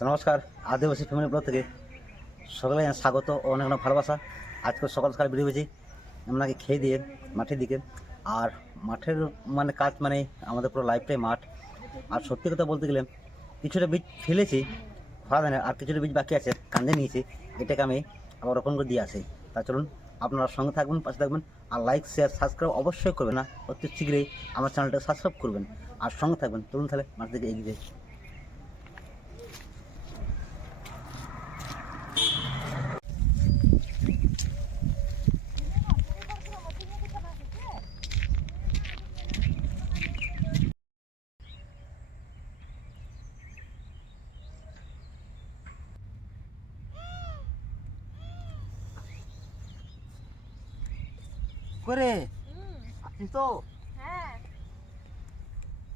তো নমস্কার, আদিবাসী family blog থেকে সকালে স্বাগত অনেক অনেক ভালোবাসা। আজকে সকাল সকাল বেরিয়ে গেছি আপনাকে খেয়ে দিয়ে মাঠের দিকে। আর মাঠের মানে কাজ মানে আমাদের পুরো লাইফটাই মাঠ। আর সত্যি কথা বলতে গেলে, কিছুটা বীজ ফেলেছি ফলা দেয় আর কিছুটা বীজ বাকি আছে কান্দে নিয়েছি। এটাকে আমি আবার রোপণ করে দিয়ে আসি। তা চলুন, আপনারা সঙ্গে থাকবেন, পাশে থাকবেন, আর লাইক শেয়ার সাবস্ক্রাইব অবশ্যই করবেন না। অতি শীঘ্রই আমার চ্যানেলটা সাবস্ক্রাইব করবেন। আর সঙ্গে থাকবেন, চলুন তাহলে মাঠ দিকে এগিয়ে করে? তো? হ্যাঁ।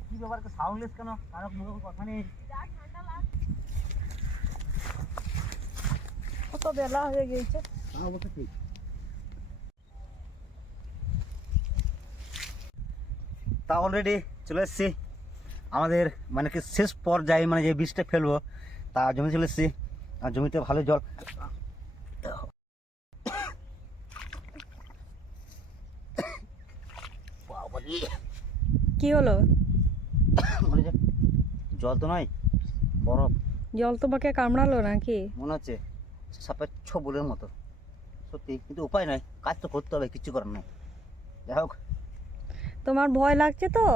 কি ব্যাপার সাউন্ডলেস কেন? কারও মুখে কথা নেই। কত বেলা হয়ে গেছে ঠিক। তা অলরেডি চলে এসেছি। আমাদের মানে কি শেষ পর্যায়ে মানে যে বীজটা ফেলব তা জমি চলে এসেছি। আর জমিতে ভালো জল বাবারে, কি হলো? মনে জল তো নয় বরফ। জল তো তোমাকে কামড়ালো নাকি? মনে হচ্ছে সাপের ছবুলের মতো। সত্যি কিন্তু উপায় নাই কাজ তো করতে হবে কিছু করার নাই। যাই হোক। তোমার ভয় লাগছে তো?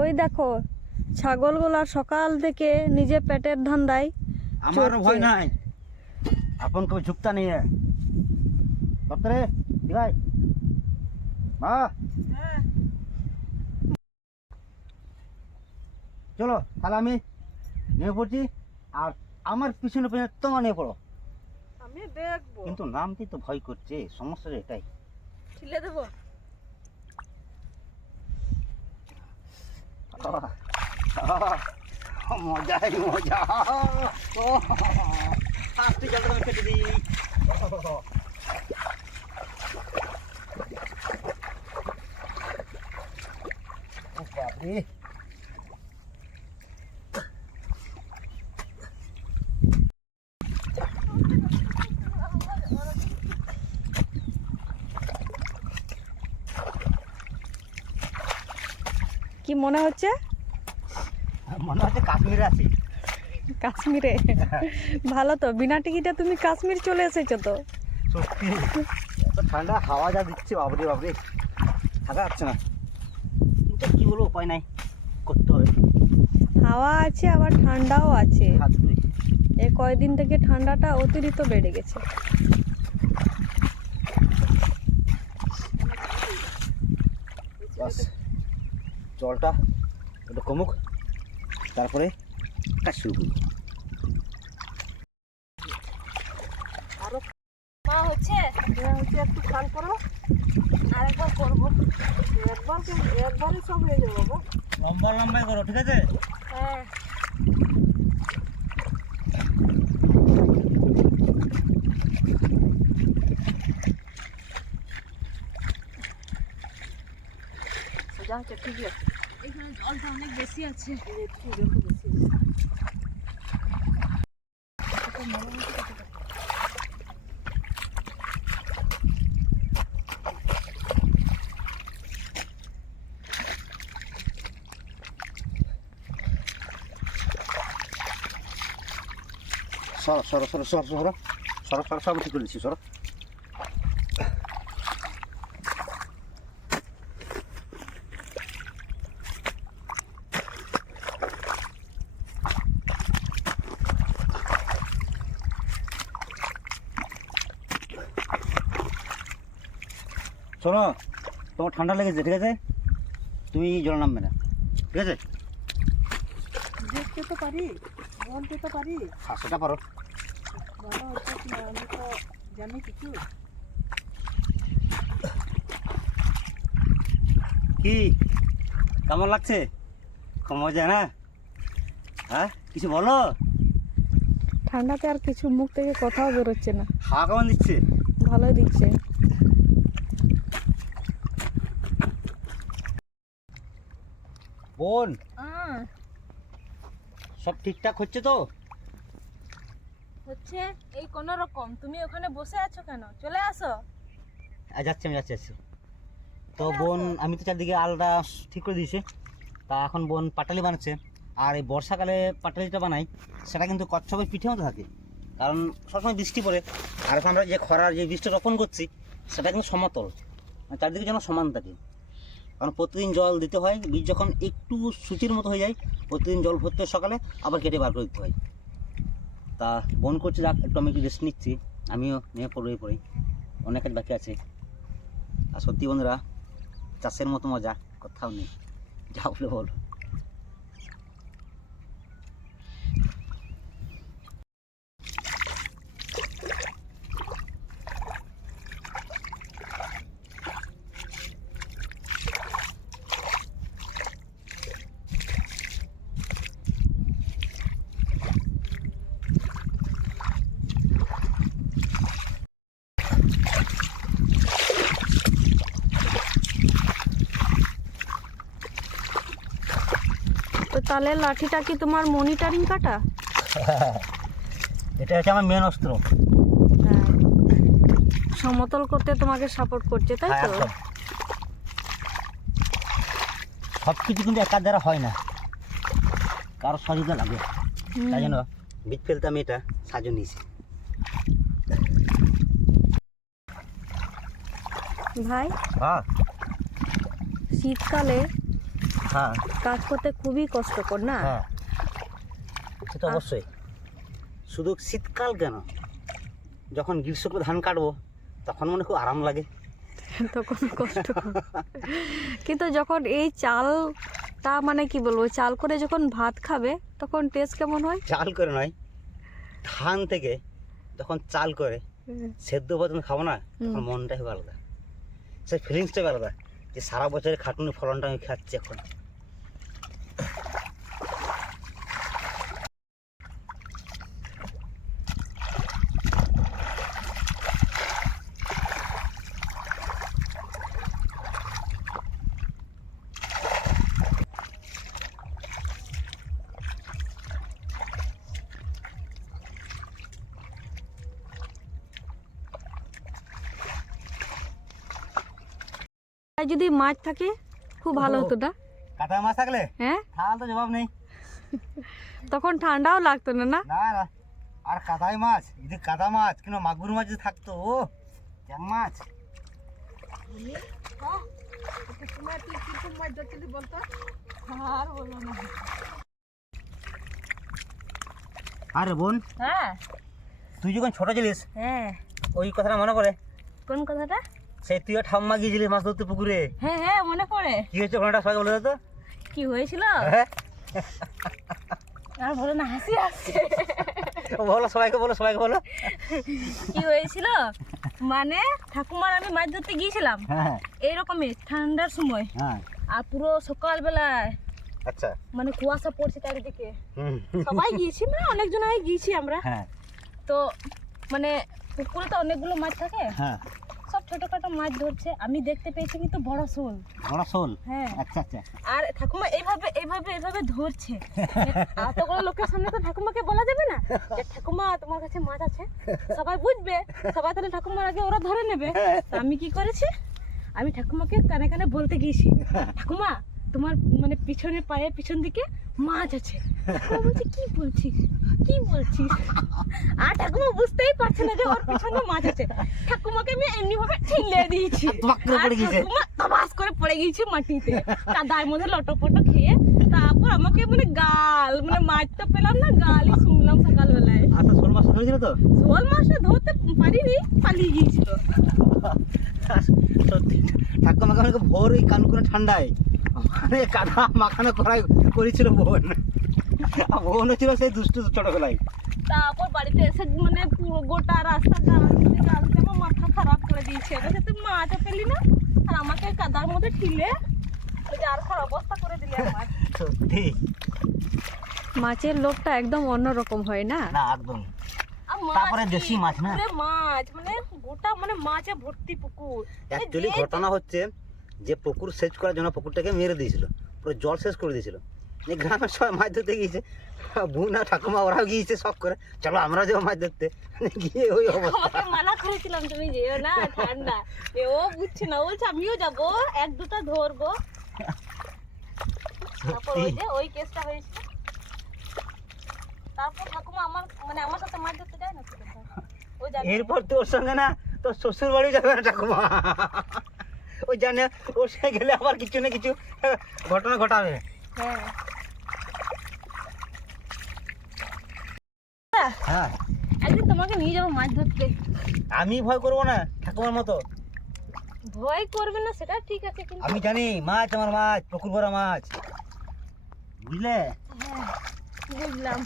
ওই দেখো ছাগলগুলা সকাল থেকে নিজে পেটের ধান্দায় আমার ভয় নাই। আপন কবে ঝুঁকতা নেই। বাপরে দিঘাই মা চলো তাহলে আমি নিয়ে পড়ছি আর আমার পিছনে পিছনে তোমার নিয়ে পড়ো। আমি দেখব। কিন্তু নামতেই তো ভয় করছে সমস্যা এটাই। ছিলে দেবো? মজাই মজা ও জলটা কেটে দিই। বাপরে। কি মনে হচ্ছে? মনে হচ্ছে কাশ্মীরে আছি। কাশ্মীরে? ভালো তো। বিনা টিকিটে তুমি কাশ্মীর চলে এসেছ তো। সত্যি। ঠান্ডা হাওয়া যা দিচ্ছে বাবরে বাবরে থাকা যাচ্ছে না। কিন্তু কি বলব উপায় নাই। করতে হবে। হাওয়া আছে আবার ঠান্ডাও আছে। এ কয়দিন থেকে ঠান্ডাটা অতিরিক্ত বেড়ে গেছে। জলটা একটু কমুক তারপরে কাজ শুরু করি মা হচ্ছে হচ্ছে একটু খাল করো আরেকবার করব। একবার একবারই সব হয়ে যাব গো। লম্বা লম্বাই করো ঠিক আছে? হ্যাঁ। সোজা হচ্ছে ঠিকই আছে এখানে জলটা অনেক বেশি আছে একটু জলটা বেশি আছে সরো সরো সরো সরো সরো সরো সরো সব ঠিক করে দিচ্ছি সরো শোনো তোমার ঠান্ডা লেগেছে ঠিক আছে? তুমি জল নামবে না ঠিক আছে? দেখতে তো পারি বলতে তো পারি। সেটা পারো। ভালো হচ্ছে কি আমি তো জানি কিছু? কি? কেমন লাগছে? খুব মজা না হ্যাঁ কিছু বলো? ঠান্ডাতে আর কিছু মুখ থেকে কথাও বেরোচ্ছে না। হাওয়া কেমন দিচ্ছে? ভালোই দিচ্ছে। বোন সব ঠিকঠাক হচ্ছে তো? হচ্ছে এই কোন রকম। তুমি ওখানে বসে আছো কেন? চলে আসো। যাচ্ছি আমি যাচ্ছি যাচ্ছি। তো বোন আমি তো চারদিকে আলটা ঠিক করে দিয়েছি। তা এখন বোন পাটালি বানাচ্ছে। আর এই বর্ষাকালে পাটালিটা বানাই সেটা কিন্তু কচ্ছপের পিঠে মতো থাকে। কারণ সবসময় বৃষ্টি পড়ে। আর এখন আমরা যে খরার যে বৃষ্টি রোপণ করছি সেটা কিন্তু সমতল। মানে চারদিকে যেন সমান থাকে। কারণ প্রতিদিন জল দিতে হয়, বীজ যখন একটু সুচির মতো হয়ে যায়, প্রতিদিন জল ভরতে সকালে, আবার কেটে বার করে দিতে হয়। তা বন করছে যাক একটু আমি একটু রেস্ট নিচ্ছি, আমিও নেমে পড়ে পড়ি অনেক কাজ বাকি আছে। আর সত্যি বন্ধুরা, চাষের মতো মজা, কোথাও নেই। যা বলে বল। তাহলে লাঠিটা কি তোমার মনিটরিং কাটা? এটা হচ্ছে আমার মেন অস্ত্র। হ্যাঁ। সমতল করতে তোমাকে সাপোর্ট করছে তাই হ্যাঁ, তো। সব কিছু কিন্তু একার দ্বারা হয় না। কারও সহযোগিতা লাগে। তাই জন্য বীজ ফেলতে আমি এটা সাজু নিয়েছি। ভাই হ্যাঁ। শীতকালে হ্যাঁ। কাজ করতে খুবই কষ্টকর না? হ্যাঁ। সেটা। অবশ্যই। শুধু শীতকাল কেন? যখন গ্রীষ্মকালে ধান কাটবো তখন মনে খুব আরাম লাগে। তখন কষ্টকর। কিন্তু যখন এই চালটা মানে কি বলব চাল করে যখন ভাত খাবে তখন টেস্ট কেমন হয়? চাল করে নয় ধান থেকে যখন চাল করে সেদ্ধ পর্যন্ত খাব না তখন মনটাই আলাদা সেই ফিলিংসটাই আলাদা যে সারা বছরের খাটুনি ফলনটা আমি খাচ্ছি এখন। যদি মাছ থাকে খুব ভালো হতো না কাটা মাছ থাকলে? হ্যাঁ? তাহলে তো জবাব নেই। তখন ঠান্ডাও লাগতো না না? আর কাদাই মাছ যদি কাদা মাছ কিংবা মাগুর মাছ যদি থাকতো ও চ্যাং মাছ। আরে বোন হ্যাঁ। তুই যখন ছোট ছিলিস হ্যাঁ। ওই কথাটা মনে করে কোন কথাটা? সেই তুইও ঠাম্মা গিয়েছিলিস মাছ ধরতে পুকুরে? হ্যাঁ হ্যাঁ মনে পড়ে। কি হয়েছে ওখানটা সবাই বলে তো। কি হয়েছিল? হ্যাঁ। আর বলো না হাসি আসছে। বলো সবাইকে বলো সবাইকে বলো। কি হয়েছিল? মানে ঠাকুমার আমি মাছ ধরতে গিয়েছিলাম। হ্যাঁ এইরকমই ঠান্ডার সময়। হ্যাঁ। আর পুরো সকালবেলায় আচ্ছা। মানে কুয়াশা পড়ছে চারিদিকে। সবাই গিয়েছি মানে অনেকজন আগে গিয়েছি আমরা। হ্যাঁ। তো মানে পুকুরে তো অনেকগুলো মাছ থাকে। হ্যাঁ। সব ছোটখাটো মাছ ধরছে। আমি দেখতে পেয়েছি কিন্তু বড় শোল। বড় শোল? হ্যাঁ। আচ্ছা আচ্ছা। আর ঠাকুমা এইভাবে এইভাবে এইভাবে ধরছে। এতগুলো লোকের সামনে তো ঠাকুমাকে বলা যাবে না যে ঠাকুমা তোমার কাছে মাছ আছে। সবাই বুঝবে। সবাই তাহলে ঠাকুমার আগে ওরা ধরে নেবে। আমি কি করেছি? আমি ঠাকুমাকে কানে কানে বলতে গিয়েছি ঠাকুমা তোমার মানে পিছনে পায়ে পিছন দিকে মাছ আছে। ঠাকুমা বলছে কি বলছিস? কি বলছিস? আর ঠাকুমা বুঝতেই পারছে না যে ওর পিছনে মাছ আছে। ঠাকুমাকে আমি এমনি ভাবে ঠেলে দিয়েছি। আর ঠাকুমা তবাস করে পড়ে গিয়েছে মাটিতে। কাদার মধ্যে লটপটো খেয়ে তারপর আমাকে মানে গাল মানে মাছ তো পেলাম না গালই শুনলাম সকালবেলায়। আর শোল মাছ ধরেছিল তো? শোল মাছটা ধরতে পারিনি পালিয়ে গিয়েছিল। সত্যি। ঠাকুমাকে ভোর ওই কান করে ঠান্ডায়। মানে কাদা মাখানো করাই করেছিল বোন। সেই দুষ্টু ছোটবেলায়। তারপর বাড়িতে এসে মানে পুরো গোটা আসতে আমার মাথা খারাপ করে দিয়েছে। বলছে তুই পেলি না আর আমাকে কাদার মধ্যে ঠিলে আর খারাপ অবস্থা করে দিলে আমার। সত্যি? মাছের লোকটা একদম অন্যরকম হয় না? না একদম। মাছ তারপরে দেশি মাছ না? মাছ মানে গোটা মানে মাছে ভর্তি পুকুর। মানে অ্যাকচুয়ালি ঘটনা হচ্ছে যে পুকুর সেচ করার জন্য পুকুরটাকে মেরে দিয়েছিল পুরো জল শেষ করে দিয়েছিল। গ্রামের সবাই মাছ ধরতে গিয়েছে। বুনা ঠাকুমা ওরাও গিয়েছে শখ করে। চলো আমরা যাব মাছ ধরতে। গিয়ে ওই অবস্থা। মানা করেছিলাম তুমি যেও না ঠান্ডা। ও বুঝছে না বলছে আমিও যাব এক দুটা ধরবো। তারপর ওই যে ওই কেসটা হয়েছে। তারপর ঠাকুমা আমার মানে আমার সাথে মাছ ধরতে যায় না এরপর তোর সঙ্গে না তোর শ্বশুর বাড়ি যাবে না ঠাকুমা। ওই জানে ওর সঙ্গে গেলে আবার কিছু না কিছু ঘটনা ঘটাবে। হ্যাঁ। হ্যাঁ। একদিন তোমাকে নিয়ে যাব মাছ ধরতে। আমি ভয় করব না ঠাকুমার মতো। ভয় করবে না সেটা ঠিক আছে কিন্তু আমি জানি মাছ আমার মাছ পুকুর ভরা মাছ। বুঝলে? হ্যাঁ বুঝলাম।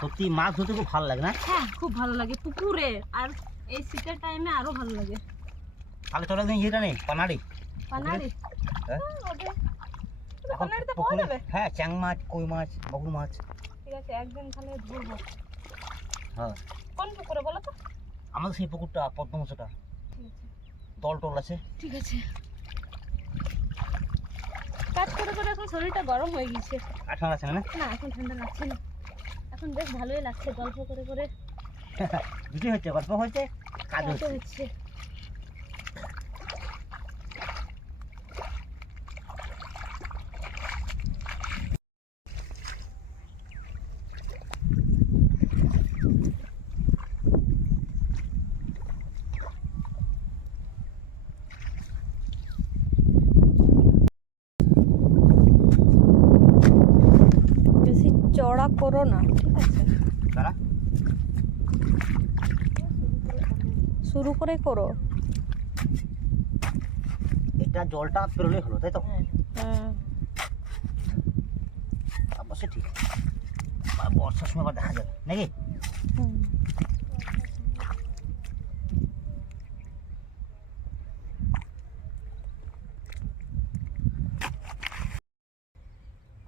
সত্যি মাছ ধরতে খুব ভালো লাগে না? হ্যাঁ খুব ভালো লাগে পুকুরে। আর এই শীতের টাইমে আরও ভালো লাগে। তাহলে চলো একদিন ইয়েটা নেই পানাড়ি। পানাড়ি? হ্যাঁ? হ্যাঁ, এখন পুকুরে হ্যাঁ চ্যাং মাছ কই মাছ বগুর মাছ। ঠিক আছে একদিন তাহলে ধরবো। হ্যাঁ। কোন পুকুরে বলো তো? আমাদের সেই পুকুরটা পদ্মমশটা দল টল আছে। ঠিক আছে। কাজ করে করে এখন শরীরটা গরম হয়ে গেছে আর ঠান্ডা আছে না? না এখন ঠান্ডা লাগছে না। এখন বেশ ভালোই লাগছে গল্প করে করে। দুটোই হচ্ছে গল্প হয়েছে কাজ হচ্ছে হচ্ছে বেশি চড়া করো না। ঠিক আছে শুরু করে করো। এটা জলটা পেরোলেই হলো তাই তো? হ্যাঁ অবশ্যই ঠিক। আর বর্ষার সময় আবার দেখা যাবে নাকি?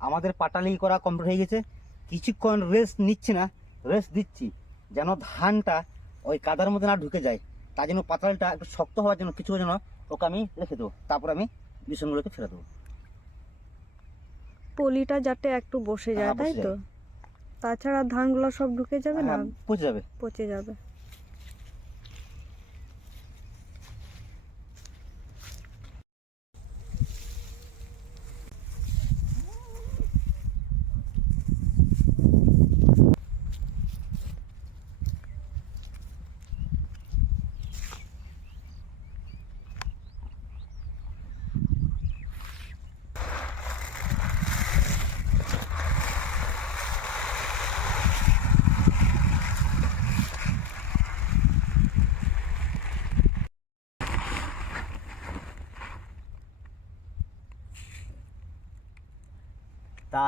আমাদের পাটালি করা কমপ্লিট হয়ে গেছে। কিছুক্ষণ রেস্ট নিচ্ছি না রেস্ট দিচ্ছি যেন ধানটা ওই কাদার মধ্যে না ঢুকে যায়। তার জন্য পাতালটা একটু শক্ত হওয়ার জন্য কিছু যেন ওকে আমি রেখে দেবো। তারপর আমি বিষণগুলোকে ফেলে দেবো। পলিটা যাতে একটু বসে যায় হ্যাঁ, তাই তো? তাছাড়া ধানগুলো সব ঢুকে যাবে না? হ্যাঁ, পচে যাবে। পচে যাবে। তা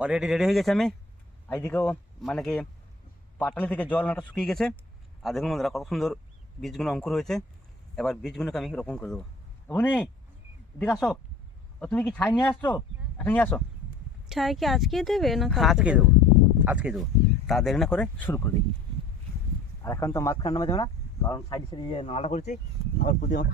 অলরেডি রেডি হয়ে গেছে আমি। এইদিকেও মানে কি পাটালি থেকে জল নাটা শুকিয়ে গেছে। আর দেখুন বন্ধুরা কত সুন্দর বীজগুলো অঙ্কুর হয়েছে। এবার বীজগুলোকে আমি রোপণ করে দেবো। বুনি এদিকে আসো। ও তুমি কি ছাই নিয়ে আসছো? এখন নিয়ে আসো। ছাই কি আজকে দেবে না আজকে দেবো? আজকে দেবো। তা দেরি না করে শুরু করে দিই। আর এখন তো মাঝখানে নামে যাব না কারণ সাইড সাইডে যে নালাটা করেছি আবার প্রতি আমার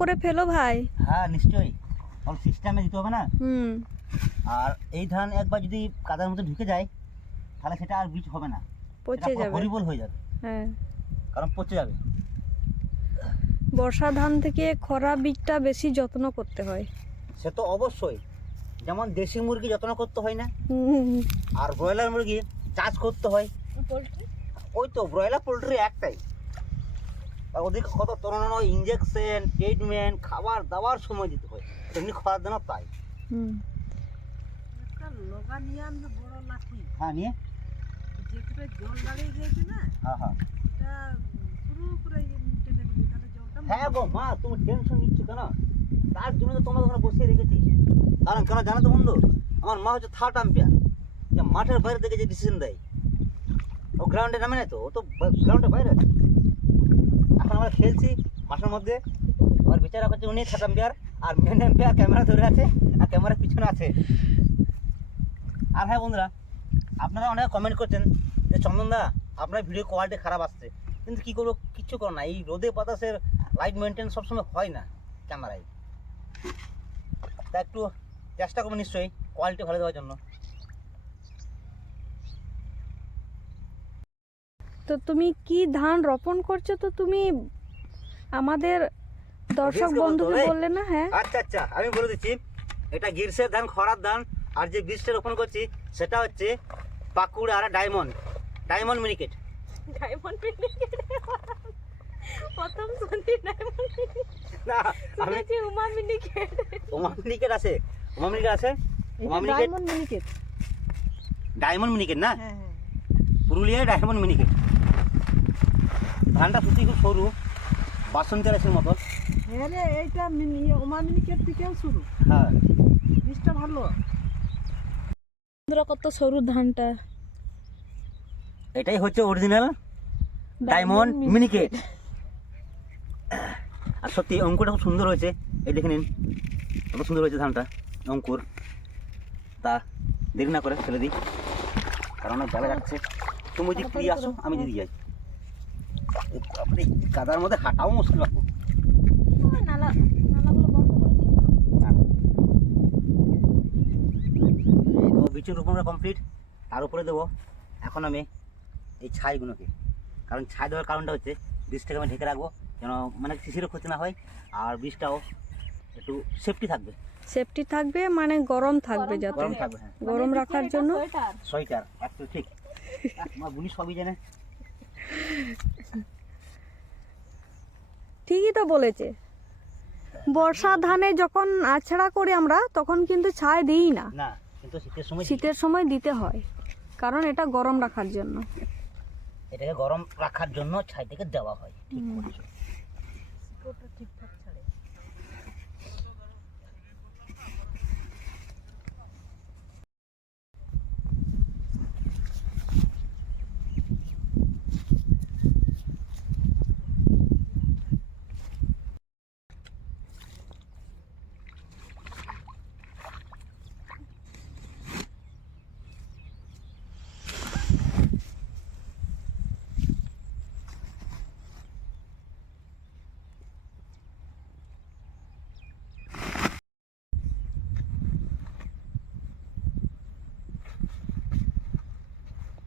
করে ফেলো ভাই। হ্যাঁ নিশ্চয়ই। কারণ সিস্টেমে দিতে হবে না। হুম। আর এই ধান একবার যদি কাদার মধ্যে ঢুকে যায় তাহলে সেটা আর বীজ হবে না। পচে যাবে। হরিবল হয়ে যাবে। হ্যাঁ। কারণ পচে যাবে। বর্ষা ধান থেকে খরা বীজটা বেশি যত্ন করতে হয়। সে তো অবশ্যই। যেমন দেশি মুরগি যত্ন করতে হয় না আর ব্রয়লার মুরগি চাষ করতে হয়। ওই তো ব্রয়লার পোলট্রি একটাই। আর ওদেরকে কত তরুণ ইঞ্জেকশন ট্রিটমেন্ট খাবার দাবার সময় দিতে হয়। তেমনি খরার দিনও তাই। হুম। হ্যাঁ নিয়ে। হ্যাঁ হ্যাঁ। হ্যাঁ গো মা তুমি টেনশন নিচ্ছ কেন? তার জন্য তো তোমাদের ওখানে বসিয়ে রেখেছি। কারণ কেন জানো তো বন্ধু? আমার মা হচ্ছে থার্ড আম্পায়ার যে মাঠের বাইরে থেকে যে ডিসিশন দেয়। ও গ্রাউন্ডে নামে না তো ও তো গ্রাউন্ডের বাইরে আছে। এখন আমরা খেলছি মাঠের মধ্যে। আর বিচারা করছে উনি থার্ড আম্পায়ার আর মেন আম্পায়ার ক্যামেরা ধরে আছে, আর ক্যামেরার পিছনে আছে। আর হ্যাঁ বন্ধুরা, আপনারা অনেক কমেন্ট করছেন যে চন্দনদা আপনার ভিডিও কোয়ালিটি খারাপ আসছে। কিন্তু কী করব, কিচ্ছু করো না। এই রোদে বাতাসের লাইট মেনটেন সবসময় হয় না ক্যামেরায় তা একটু চেষ্টা করব নিশ্চয়ই কোয়ালিটি ভালো দেওয়ার জন্য। তো তুমি কি ধান রোপণ করছ তো তুমি আমাদের দর্শক বন্ধুকে বললে না হ্যাঁ? আচ্ছা আচ্ছা আমি বলে দিচ্ছি এটা গ্রীষ্মের ধান খরার ধান আর যে বীজটা রোপণ করছি সেটা হচ্ছে পাকুড় আর diamond. Diamond Miniket. Diamond Miniket? প্রথম শুনছি ডায়মন্ড না আমি শুনেছি উমা মিনিকেট। ওমা মিনিকেট আছে। ওমা মিনিকেট আছে? ওমা মিনিকেট? মিনিকেট। ডায়মন্ড মিনিকেট না? হ্যাঁ হ্যাঁ। পুরুলিয়ায় ডায়মন্ড মিনিকেট। ধানটা সুতি খুব সরু বাসন্তী রাশির মতো। হ্যাঁ রে এইটা মিনি ওমামিনিকের থেকেও শুরু হ্যাঁ। বীজটা ভালো। কত সরু ধানটা। এটাই হচ্ছে অরিজিনাল ডায়মন্ড মিনিকেট। আর সত্যি অঙ্কুরটা খুব সুন্দর হয়েছে। এই দেখে নিন কত সুন্দর হয়েছে ধানটা অঙ্কুর। তা দেরি না করে ফেলে দিই কারণ অনেক বেলা যাচ্ছে তুমি যদি ফ্রি আসো আমি যদি যাই। বাপরে, কাদার মধ্যে হাঁটাও মুশকিল রাখব নালা নালাগুলো বন্ধ করে দিই রোপণটা কমপ্লিট তার উপরে দেবো এখন আমি এই ছাইগুলোকে। কারণ ছাই দেওয়ার কারণটা হচ্ছে বীজটাকে আমি ঢেকে রাখব যেন মানে শিশিরও ক্ষতি না হয় আর বীজটাও একটু সেফটি থাকবে। সেফটি থাকবে মানে গরম থাকবে যাতে। গরম থাকবে হ্যাঁ। গরম রাখার জন্য। সোয়েটার? সোয়েটার একটু ঠিক। আমার বুনি সবই জানে। ঠিকই তো বলেছে। বর্ষা ধানে যখন আছড়া করি আমরা তখন কিন্তু ছাই দিই না। না শীতের সময় দিতে হয় কারণ এটা গরম রাখার জন্য। এটাকে গরম রাখার জন্য ছাই থেকে দেওয়া হয় ঠিক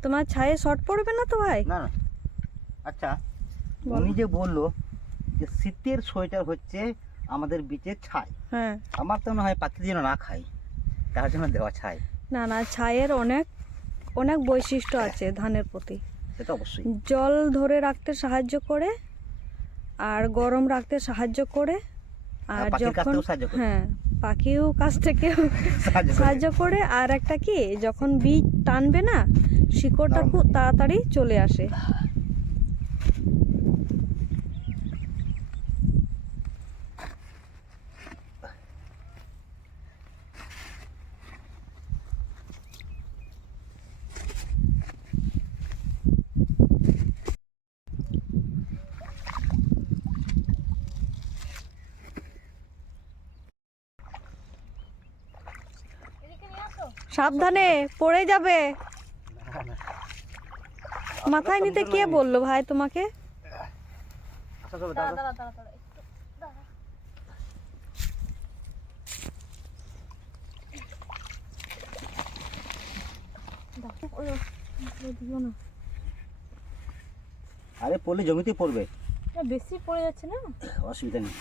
তোমার ছায়ে শর্ট পড়বে না তো ভাই? না না। আচ্ছা। উনি যে বলল যে শীতের সোয়েটার হচ্ছে আমাদের বীচের ছাই। হ্যাঁ। আমার তো মনে হয় পাখি যেন না খাই তার জন্য দেওয়া ছাই। না না ছায়ের অনেক অনেক বৈশিষ্ট্য আছে ধানের প্রতি। সেটা অবশ্যই। জল ধরে রাখতে সাহায্য করে আর গরম রাখতে সাহায্য করে আর যখন হ্যাঁ পাখিও কাছ থেকে সাহায্য করে আর একটা কি যখন বীজ টানবে না শিকড়টা খুব তাড়াতাড়ি চলে আসে। সাবধানে পড়ে যাবে। মাথায় নিতে কে বলল ভাই তোমাকে? আচ্ছা, আরে পড়লে জমিতে পড়বে। বেশি পড়ে যাচ্ছে না? অসুবিধা নেই।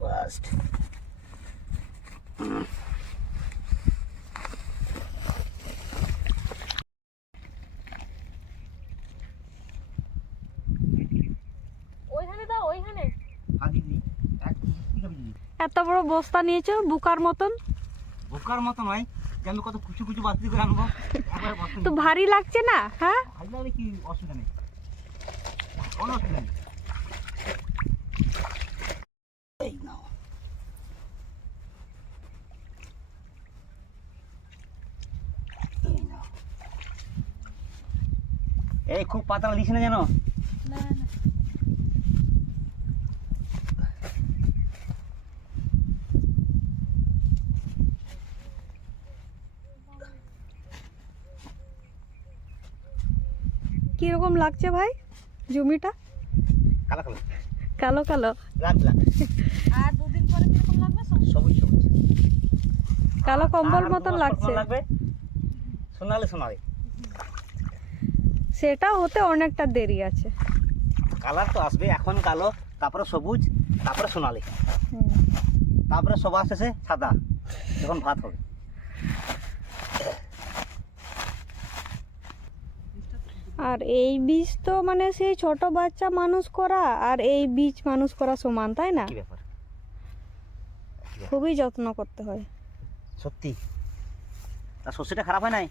First. ওইখানে দাও ওইখানে হ্যাঁ, দিদি, এক দিদি খাবি দিদি। এত বড় বস্তা নিয়েছো বুকার মতন? বোকার মতো নয় যে আমি কত কুচু কুচু বাতি করে আনব? তো ভারী লাগছে না হ্যাঁ? ভালো লাগলে কি অসুবিধা নেই। কোনো অসুবিধা নেই। এই খুব পাতলা দিস না জানো না না। কীরকম লাগছে ভাই জমিটা? কালা কালা। কালো কালো? রাখ রাখ আর দুদিন পরে কীরকম লাগবে সব? সবুজ সবুজ। কালো কম্বল মতন লাগছে। লাগবে? সোনালি সোনালি। সেটা হতে অনেকটা দেরি আছে। কালার তো আসবে এখন কালো তারপরে সবুজ তারপরে সোনালি। তারপরে সব আসতেছে সাদা যখন ভাত হবে। আর এই বীজ তো মানে সেই ছোট বাচ্চা মানুষ করা আর এই বীজ মানুষ করা সমান তাই না? ব্যাপার? খুবই যত্ন করতে হয়। সত্যি? তা সর্ষেটা খারাপ হয় নাই?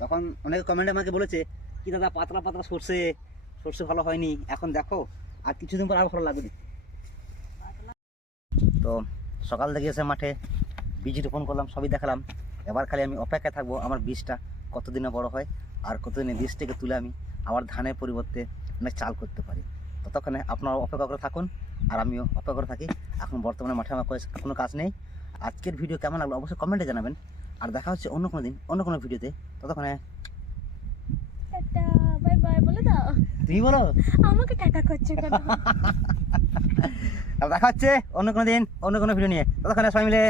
তখন অনেকে কমেন্ট আমাকে বলেছে কি দাদা পাতলা পাতলা সর্ষে সর্ষে ভালো হয়নি। এখন দেখো আর কিছুদিন পর আরও ভালো লাগবে তো সকাল থেকে এসে মাঠে বীজ রোপণ করলাম সবই দেখালাম। এবার খালি আমি অপেক্ষায় থাকব আমার বীজটা কতদিনে বড় হয়। আর কতদিনে থেকে তুলে আমি আবার ধানের পরিবর্তে অনেক চাল করতে পারি। ততক্ষণে আপনারা অপেক্ষা করে থাকুন আর আমিও অপেক্ষা করে থাকি। এখন বর্তমানে মাঠে আমার কোনো কাজ নেই। আজকের ভিডিও কেমন লাগল অবশ্যই কমেন্টে জানাবেন। আর দেখা হচ্ছে অন্য কোনো দিন অন্য কোনো ভিডিওতে। ততক্ষণে বাই বাই বলে দাও। তুমি বলো। আমাকে টাটা করছে কেন? দেখা হচ্ছে অন্য কোনো দিন অন্য কোনো ভিডিও নিয়ে। ততক্ষণে সবাই মিলে